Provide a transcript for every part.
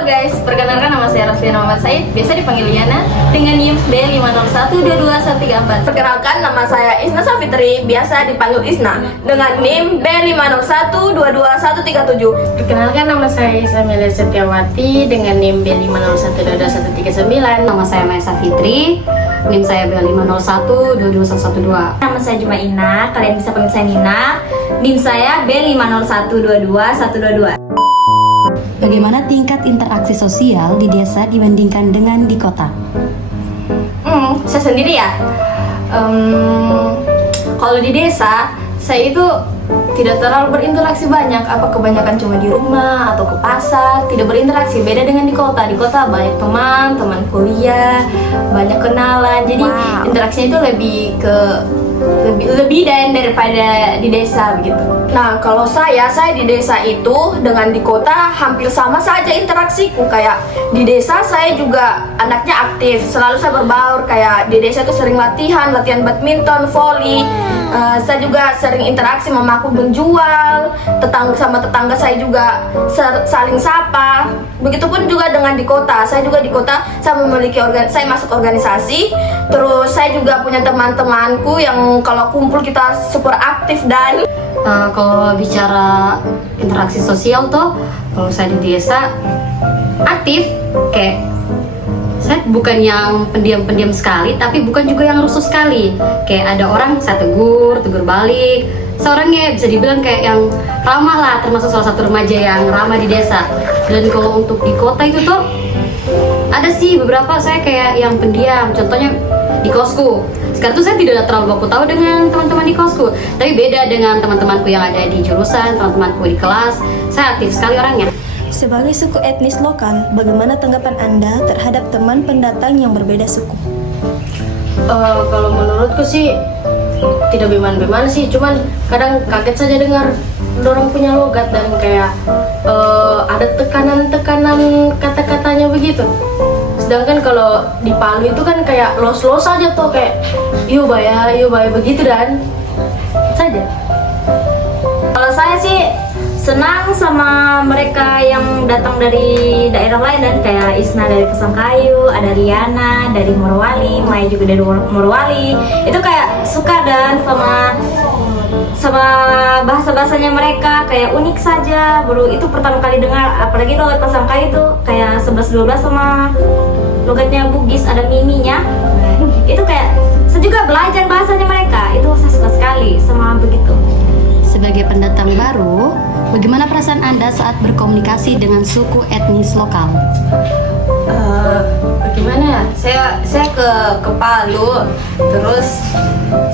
Halo guys, perkenalkan nama saya Raffi Muhammad Said, biasa dipanggil Yana, dengan NIM B50122134. Perkenalkan, nama saya Isna Safitri, biasa dipanggil Isna, dengan NIM B50122137. Perkenalkan, nama saya Isamelia Setiawati dengan NIM B50122139. Nama saya Maya Safitri, NIM saya B501221112. Nama saya Jumaina, kalian bisa panggil saya Nina, NIM saya B50122122. Bagaimana tingkat interaksi sosial di desa dibandingkan dengan di kota? Saya sendiri ya. Kalau di desa, saya itu tidak terlalu berinteraksi banyak. Apa kebanyakan cuma di rumah atau ke pasar, tidak berinteraksi. Beda dengan di kota. Di kota banyak teman kuliah, banyak kenalan. Jadi interaksinya itu lebih daripada di desa begitu. Nah, kalau saya di desa itu dengan di kota hampir sama saja interaksiku. Kayak di desa saya juga anaknya aktif, selalu saya berbaur. Kayak di desa itu sering latihan badminton, volley. Saya juga sering interaksi, mamaku menjual, sama tetangga saya juga saling sapa. Begitupun juga dengan di kota. Saya juga di kota, saya saya masuk organisasi. Terus saya juga punya teman-temanku yang kalau kumpul kita super aktif dan Kalau bicara interaksi sosial tuh, kalau saya di desa aktif, kayak saya bukan yang pendiam-pendiam sekali, tapi bukan juga yang rusuh sekali. Kayak ada orang saya tegur balik. Seorangnya bisa dibilang kayak yang ramah lah, termasuk salah satu remaja yang ramah di desa. Dan kalau untuk di kota itu tuh ada sih beberapa saya kayak yang pendiam. Contohnya di kosku. Sekarang tuh saya tidak terlalu baku tahu dengan teman-teman di kosku, tapi beda dengan teman-temanku yang ada di jurusan, teman-temanku di kelas. Saya aktif sekali orangnya. Sebagai suku etnis lokal, bagaimana tanggapan Anda terhadap teman pendatang yang berbeda suku? Kalau menurutku sih tidak bagaimana sih, cuman kadang kaget saja dengar dorong punya logat dan kayak ada tekanan kata-katanya begitu. Sedangkan kalau di Palu itu kan kayak los-los aja tuh, kayak yuk bayar begitu dan saja. Kalau saya sih senang sama mereka yang datang dari daerah lain, dan kayak Isna dari Pasangkayu, ada Riana dari Morowali, Maya juga dari Morowali. Itu kayak suka dan sama bahasa-bahasanya mereka kayak unik saja. Baru itu pertama kali dengar, apalagi logat Pasangkayu itu kayak 11-12 sama logatnya Bugis, ada miminya. Itu kayak saya juga belajar bahasanya mereka. Itu saya suka sekali sama begitu. Sebagai pendatang baru, bagaimana perasaan Anda saat berkomunikasi dengan suku etnis lokal? Bagaimana ya? Saya ke Palu, terus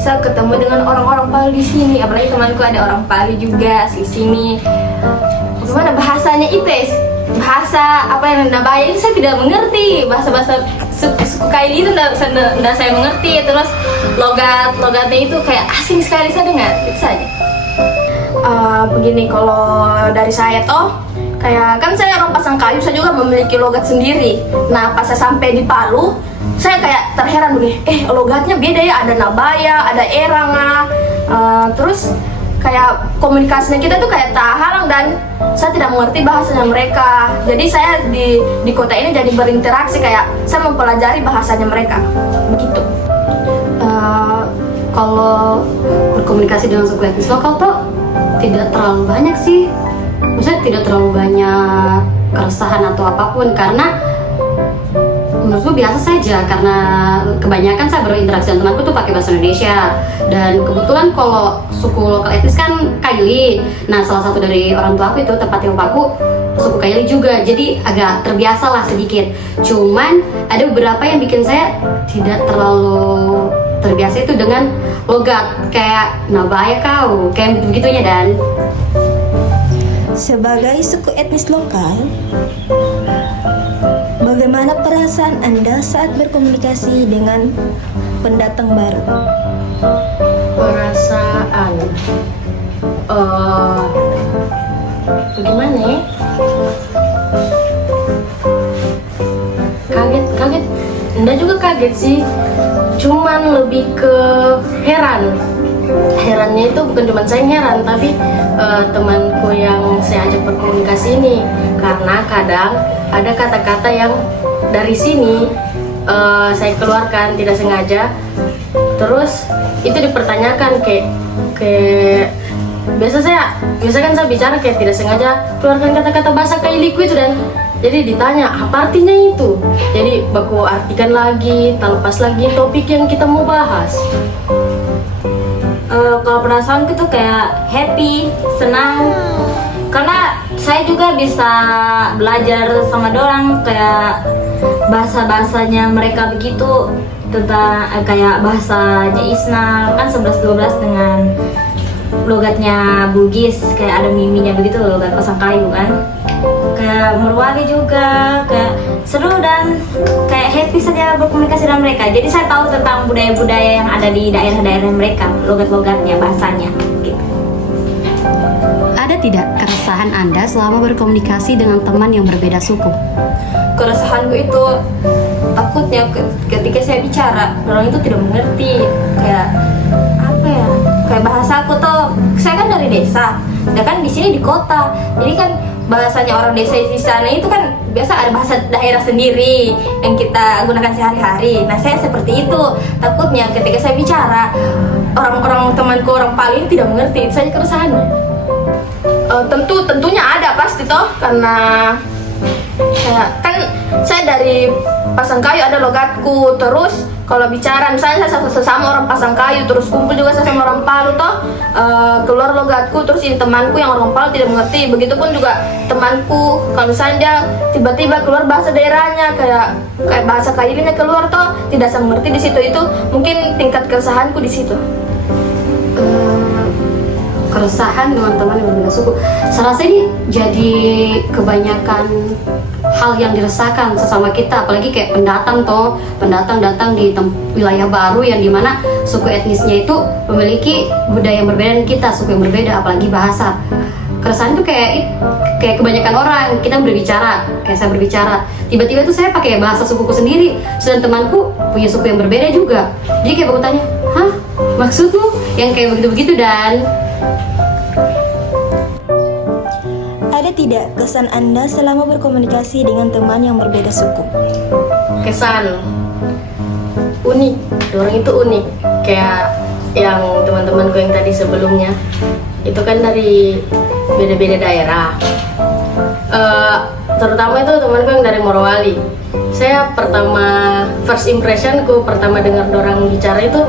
saya ketemu dengan orang-orang Palu di sini. Apalagi temanku ada orang Palu juga di sini. Bagaimana bahasanya Ites? Bahasa apa yang Nabaya itu saya tidak mengerti. Bahasa suku Kaili itu tidak saya mengerti. Terus logatnya itu kayak asing sekali saya dengar. Itu saja. Begini, kalau dari saya toh, kayak kan saya orang Pasangkayu, saya juga memiliki logat sendiri. Nah, pas saya sampai di Palu, saya kayak terheran begini, logatnya beda ya, ada Nabaya, ada Eranga, terus kayak komunikasinya kita tuh kayak tak halang dan saya tidak mengerti bahasanya mereka. Jadi saya di kota ini jadi berinteraksi, kayak saya mempelajari bahasanya mereka, begitu. Kalau berkomunikasi dengan suku etnis lokal tuh tidak terlalu banyak sih. Maksudnya tidak terlalu banyak keresahan atau apapun, karena menurutku biasa saja, karena kebanyakan saya berinteraksi dengan temanku tuh pakai bahasa Indonesia. Dan kebetulan kalau suku lokal etnis kan Kaili. Nah, salah satu dari orang tua aku itu tempat yang aku suku Kaili juga, jadi agak terbiasa lah sedikit. Cuman ada beberapa yang bikin saya tidak terlalu terbiasa itu dengan logat kayak Nabaya kau, kayak begitunya. Dan Sebagai suku etnis lokal, bagaimana perasaan Anda saat berkomunikasi dengan pendatang baru? Perasaan bagaimana ya? Kaget. Enggak juga kaget sih, cuman lebih ke heran. Herannya itu bukan cuma saya yang heran, tapi temanku yang saya ajak berkomunikasi ini, karena kadang ada kata-kata yang dari sini saya keluarkan tidak sengaja, terus itu dipertanyakan kayak biasa kan saya bicara kayak tidak sengaja keluarkan kata-kata bahasa kailiku itu, dan jadi ditanya apa artinya itu, jadi baku artikan lagi, terlepas lagi topik yang kita mau bahas. Kalau perasaanku tuh kayak happy, senang, karena saya juga bisa belajar sama dorang kayak bahasa-bahasanya mereka begitu, tentang kayak bahasanya Isna kan 11-12 dengan logatnya Bugis, kayak ada miminya begitu, logat Pasangkayu kan. Kayak Morowali juga kayak seru dan kayak happy saja berkomunikasi dengan mereka. Jadi saya tahu tentang budaya-budaya yang ada di daerah-daerah mereka, logat-logatnya, bahasanya gitu. Ada tidak keresahan Anda selama berkomunikasi dengan teman yang berbeda suku? Keresahanku itu takutnya ketika saya bicara orang itu tidak mengerti, kayak apa ya, kayak bahasaku tuh, saya kan dari desa, ya kan di sini di kota, jadi kan bahasanya orang desa di sana itu kan biasa ada bahasa daerah sendiri yang kita gunakan sehari-hari. Nah saya seperti itu, takutnya ketika saya bicara orang-orang temanku orang Palu tidak mengerti, itu saja keresahannya. Tentunya ada pasti toh, karena kayak kan saya dari Pasangkayu ada logatku, terus kalau bicara misalnya saya sesama orang Pasangkayu terus kumpul juga saya sama orang Palu toh, keluar logatku, terus ini temanku yang orang Palu tidak mengerti, begitupun juga temanku kalau misalnya dia tiba-tiba keluar bahasa daerahnya kayak bahasa Kailinya keluar toh tidak saya mengerti di situ, itu mungkin tingkat keresahanku di situ. Keresahan dengan teman yang berbeda suku, saya rasa ini jadi kebanyakan hal yang dirasakan sesama kita, apalagi kayak pendatang datang di wilayah baru yang dimana suku etnisnya itu memiliki budaya yang berbeda dengan kita, suku yang berbeda, apalagi bahasa. Keresahan itu kayak kebanyakan orang, kita berbicara, kayak saya berbicara, tiba-tiba tuh saya pakai bahasa sukuku sendiri, sedang temanku punya suku yang berbeda juga, jadi kayak aku tanya, hah maksudmu yang kayak begitu-begitu. Dan Ada tidak kesan Anda selama berkomunikasi dengan teman yang berbeda suku? Kesan unik, orang itu unik, kayak yang teman-temanku yang tadi sebelumnya itu kan dari beda-beda daerah. Terutama itu temanku yang dari Morowali. Saya first impressionku pertama dengar dorang bicara itu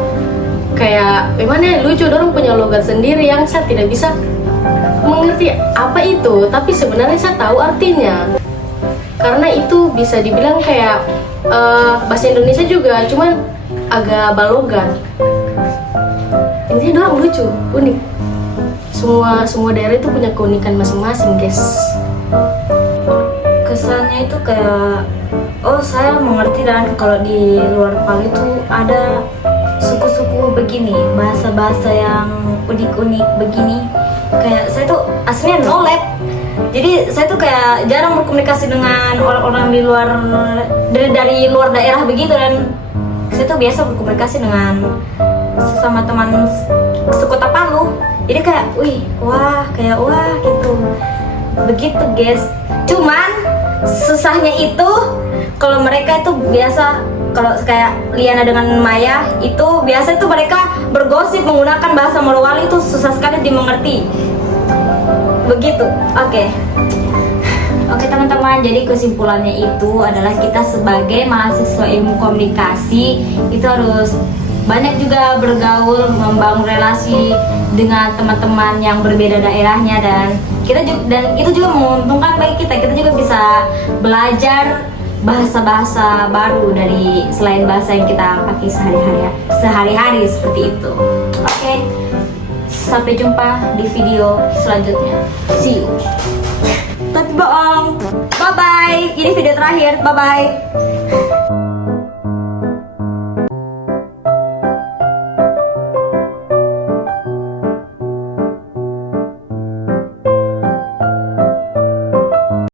kayak gimana, lucu, dorang punya logat sendiri yang saya tidak bisa mengerti apa itu, tapi sebenarnya saya tahu artinya, karena itu bisa dibilang kayak bahasa Indonesia juga, cuman agak balogan. Intinya dorang lucu, unik. Semua daerah itu punya keunikan masing-masing, guys. Kesannya itu kayak, oh saya mengerti, dan kalau di luar Palu itu ada suku-suku begini, bahasa-bahasa yang unik-unik begini. Kayak saya tuh aslinya nolep, jadi saya tuh kayak jarang berkomunikasi dengan orang-orang dari luar daerah begitu, dan saya tuh biasa berkomunikasi dengan sesama teman sekota Palu. Jadi kayak, wah gitu, begitu guys. Cuman susahnya itu kalau mereka itu biasa, kalau kayak Liana dengan Maya itu biasa itu mereka bergosip menggunakan bahasa Morowali, itu susah sekali dimengerti. Begitu. Oke teman-teman, jadi kesimpulannya itu adalah kita sebagai mahasiswa ilmu komunikasi itu harus banyak juga bergaul, membangun relasi dengan teman-teman yang berbeda daerahnya, dan itu juga menguntungkan bagi kita juga bisa belajar bahasa-bahasa baru dari selain bahasa yang kita pakai sehari-hari seperti itu. Oke, sampai jumpa di video selanjutnya. See you. Tapi bohong. Bye bye. Ini video terakhir. Bye bye.